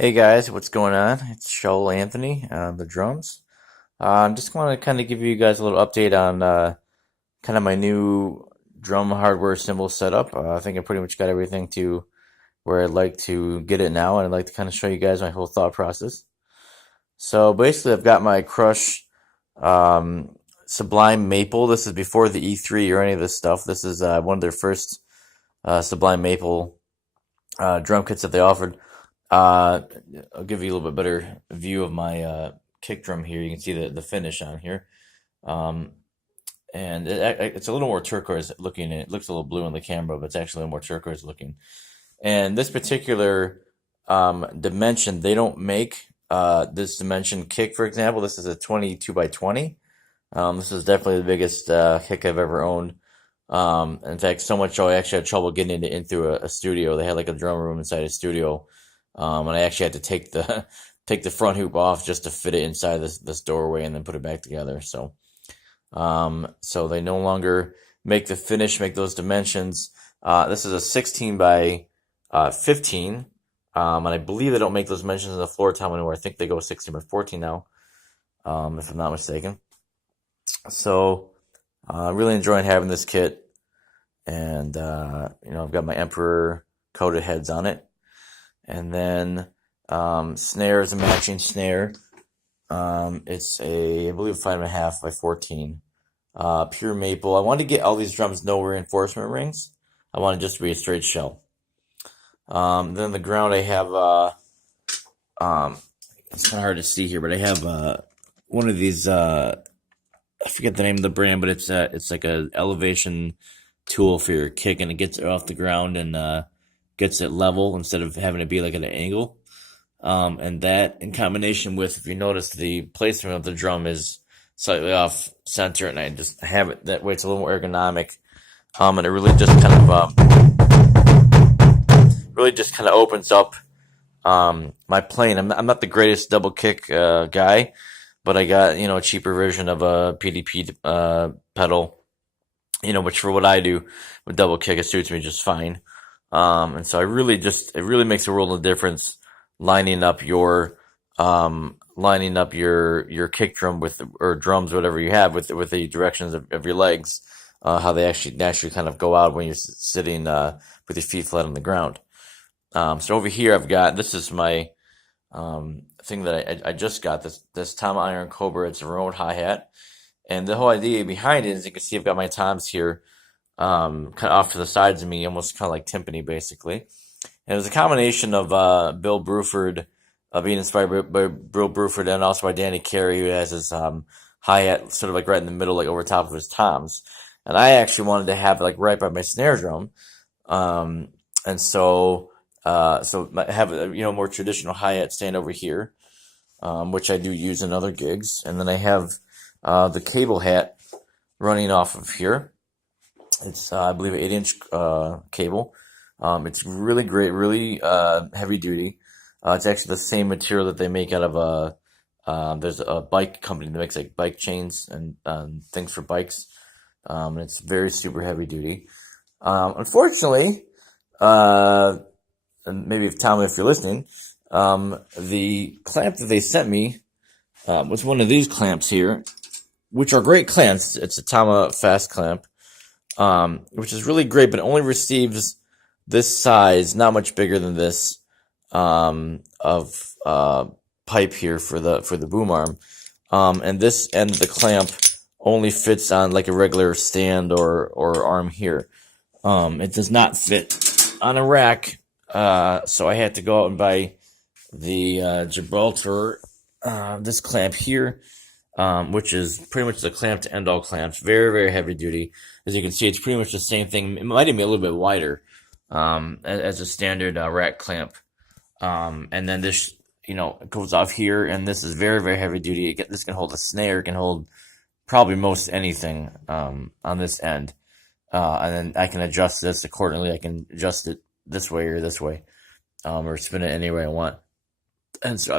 Hey guys, what's going on? It's Shoal Anthony on the drums. I just want to kind of give you guys a little update on kind of my new drum hardware cymbal setup. I think I pretty much got everything to where I'd like to get it now, and I'd like to kind of show you guys my whole thought process. So basically, I've got my Crush um, Sublime Maple. This is before the E3 or any of this stuff. This is one of their first Sublime Maple drum kits that they offered. Uh, I'll give you a little bit better view of my kick drum here. You can see the finish on here. Um, and it's a little more turquoise looking. It looks a little blue on the camera, but it's actually a little more turquoise looking. And this particular dimension, they don't make this dimension kick, for example. This is a 22 by 20. This is definitely the biggest kick I've ever owned. In fact, so much so I actually had trouble getting it in through a studio. They had like a drum room inside a studio, and I actually had to take the take the front hoop off just to fit it inside this doorway and then put it back together. So they no longer make the finish, make those dimensions. This is a 16 by 15, and I believe they don't make those dimensions in the floor tom anymore. I think they go 16 by 14 now, if I'm not mistaken. So, really enjoying having this kit, and I've got my Emperor coated heads on it, and then snare is a matching snare. It's I believe 5.5 by 14, pure maple. I wanted to get all these drums no reinforcement rings. I want it just to be a straight shell. Then the ground I have, it's kind of hard to see here, but I have one of these. I forget the name of the brand, but it's like a elevation tool for your kick, and it gets it off the ground and gets it level instead of having to be like at an angle. And that in combination with, if you notice, the placement of the drum is slightly off center, and I just have it that way. It's a little more ergonomic. And it really just kind of opens up my playing. I'm not the greatest double kick guy, but I got a cheaper version of a PDP pedal, which for what I do with double kick, it suits me just fine. And so it really makes a world of difference lining up your kick drum with, or drums, whatever you have, with the directions of your legs, how they actually naturally kind of go out when you're sitting with your feet flat on the ground. So over here I've got, this is my thing that I just got, this Tom Iron Cobra. It's a remote hi-hat, and the whole idea behind it is, you can see I've got my toms here kind of off to the sides of me, almost kind of like timpani basically. And it was a combination of Bill Bruford, being inspired by Bill Bruford, and also by Danny Carey, who has his hi-hat sort of like right in the middle, like over top of his toms. And I actually wanted to have it like right by my snare drum. And so I have a more traditional hi-hat stand over here, which I do use in other gigs. And then I have the cable hat running off of here. It's I believe an 8-inch cable. It's really great, really heavy duty. It's actually the same material that they make out of there's a bike company that makes like bike chains and things for bikes. And it's very super heavy duty. Unfortunately, and maybe if Tom, if you're listening, the clamp that they sent me was one of these clamps here, which are great clamps. It's a Tama Fast Clamp, which is really great, but it only receives this size, not much bigger than this, of pipe here for the boom arm, and this end of the clamp only fits on like a regular stand or arm here. It does not fit on a rack, so I had to go out and buy the Gibraltar, this clamp here, which is pretty much the clamp to end all clamps. Very, very heavy duty. As you can see, it's pretty much the same thing. It might even be a little bit wider as a standard rack clamp. And then this, goes off here, and this is very, very heavy duty. This can hold a snare, can hold probably most anything on this end. And then I can adjust this accordingly. I can adjust it this way or this way, or spin it any way I want. And so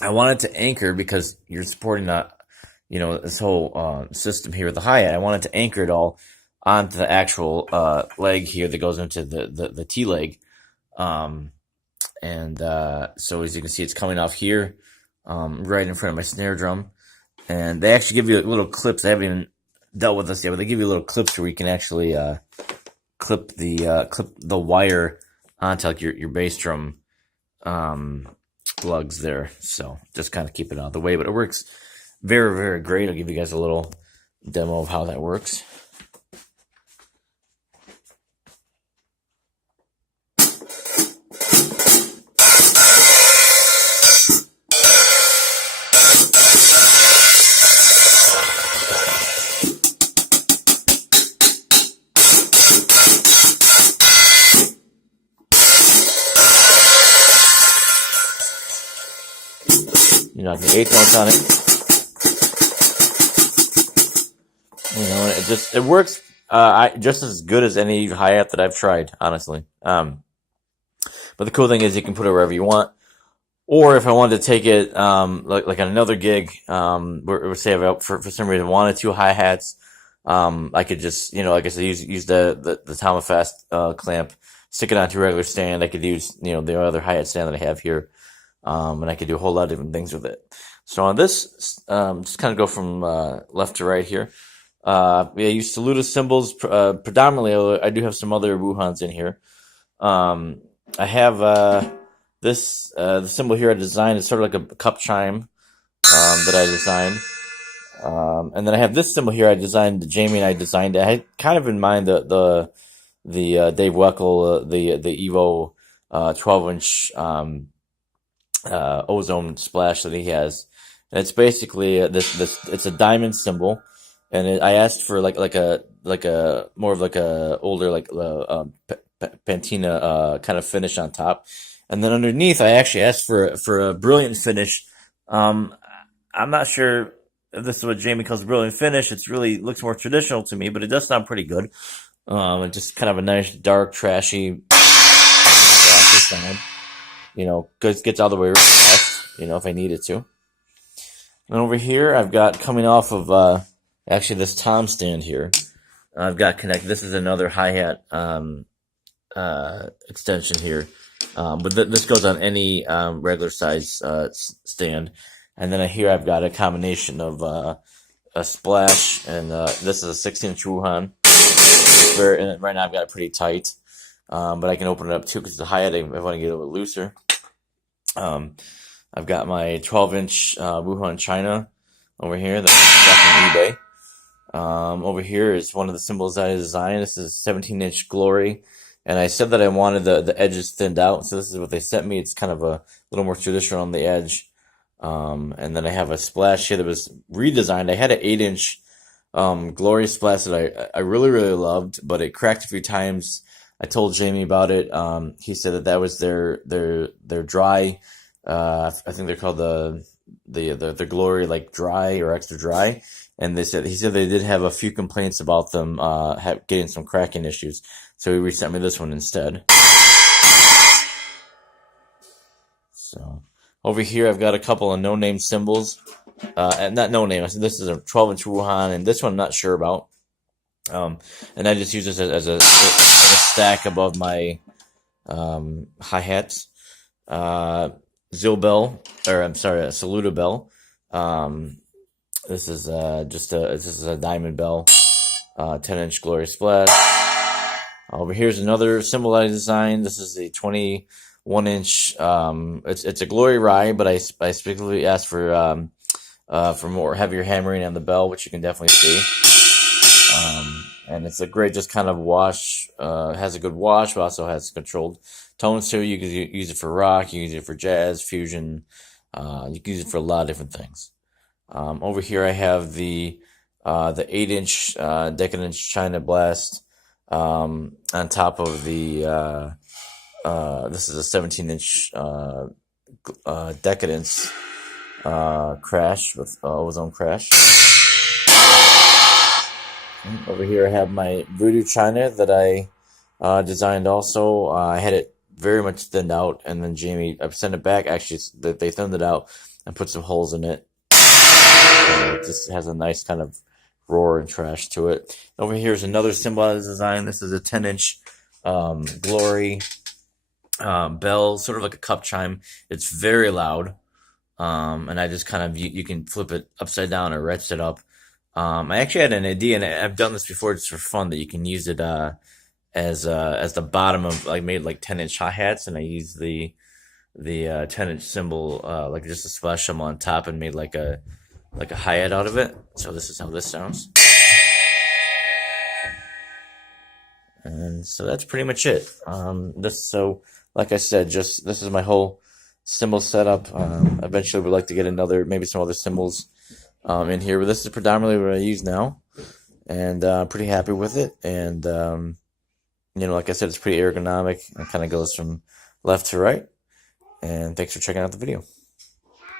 I wanted to anchor, because you're supporting this whole system here with the hi-hat. I wanted to anchor it all onto the actual leg here that goes into the T leg. And so as you can see, it's coming off here, right in front of my snare drum. And they actually give you little clips. I haven't even dealt with this yet, but they give you little clips where you can actually clip the wire onto like your bass drum lugs there. So just kind of keep it out of the way, but it works very, very great. I'll give you guys a little demo of how that works. You know, the eighth notes on it. You know, it works just as good as any hi-hat that I've tried, honestly. But the cool thing is you can put it wherever you want. Or if I wanted to take it like on another gig, where say if I, for some reason wanted two hi-hats, I could just, you know, like I said, use the Tomafast clamp, stick it onto a regular stand. I could use, you know, the other hi-hat stand that I have here. And I could do a whole lot of different things with it. So on this, just kind of go from left to right here. I use Saluda cymbals predominantly. I do have some other Wuhans in here. I have this the cymbal here I designed. It's sort of like a cup chime that I designed. And then I have this cymbal here I designed. Jamie and I designed it. I had kind of in mind the Dave Weckl the Evo 12-inch ozone splash that he has, and it's basically it's a diamond cymbal, and I asked for like a more of like a older patina kind of finish on top, and then underneath I actually asked for a brilliant finish. I'm not sure if this is what Jamie calls a brilliant finish. It's really looks more traditional to me, but it does sound pretty good. And just kind of a nice dark trashy sound. You know, gets all the way fast, you know, if I needed to. And over here, I've got coming off of, actually this tom stand here, I've got connected. This is another hi-hat, extension here. But this goes on any, regular size, stand. And then here I've got a combination of, a splash, and, this is a 16-inch Wuhan. And right now I've got it pretty tight. But I can open it up too because it's a hi-hat if I want to get a little bit looser. I've got my 12-inch Wuhan China over here that I got from eBay. Over here is one of the cymbals I designed. This is 17-inch Glory, and I said that I wanted the edges thinned out, so this is what they sent me. It's kind of a little more traditional on the edge. And then I have a splash here that was redesigned. I had an 8-inch Glory splash that I really, really loved, but it cracked a few times. I told Jamie about it. He said that was their dry. I think they're called the Glory like dry or extra dry. And he said they did have a few complaints about them getting some cracking issues. So he resent me this one instead. So over here I've got a couple of no-name cymbals. And not no-name. This is a 12-inch Wuhan, and this one I'm not sure about. And I just use this as a stack above my hi-hats. Zilbell, or I'm sorry, a Saluda bell. This is this is a diamond bell, 10-inch Glory splash. Over here's another cymbal I designed. This is a 21-inch. It's a Glory rye, but I specifically asked for more heavier hammering on the bell, which you can definitely see. And it's a great, just kind of wash, has a good wash, but also has controlled tones too. You can use it for rock, you can use it for jazz, fusion, you can use it for a lot of different things. Over here I have the 8-inch, Decadence China Blast, on top of the, this is a 17-inch, Decadence, Crash with, Ozone Crash. Over here I have my Voodoo China that I designed also. I had it very much thinned out, and then Jamie, I sent it back. Actually, they thinned it out and put some holes in it. It just has a nice kind of roar and trash to it. Over here is another cymbal I designed. This is a 10-inch Glory bell, sort of like a cup chime. It's very loud. And I just kind of you can flip it upside down or right side up. I actually had an idea, and I've done this before just for fun, that you can use it as the bottom of, like, made like 10-inch hi hats, and I used the 10-inch cymbal, like just a splash cymbal on top, and made like a hi hat out of it. So this is how this sounds. And so that's pretty much it. Like I said, just this is my whole cymbal setup. Eventually, we'd like to get maybe some other cymbals in here, but this is predominantly what I use now, and I'm pretty happy with it. And like I said, it's pretty ergonomic and kind of goes from left to right. And thanks for checking out the video.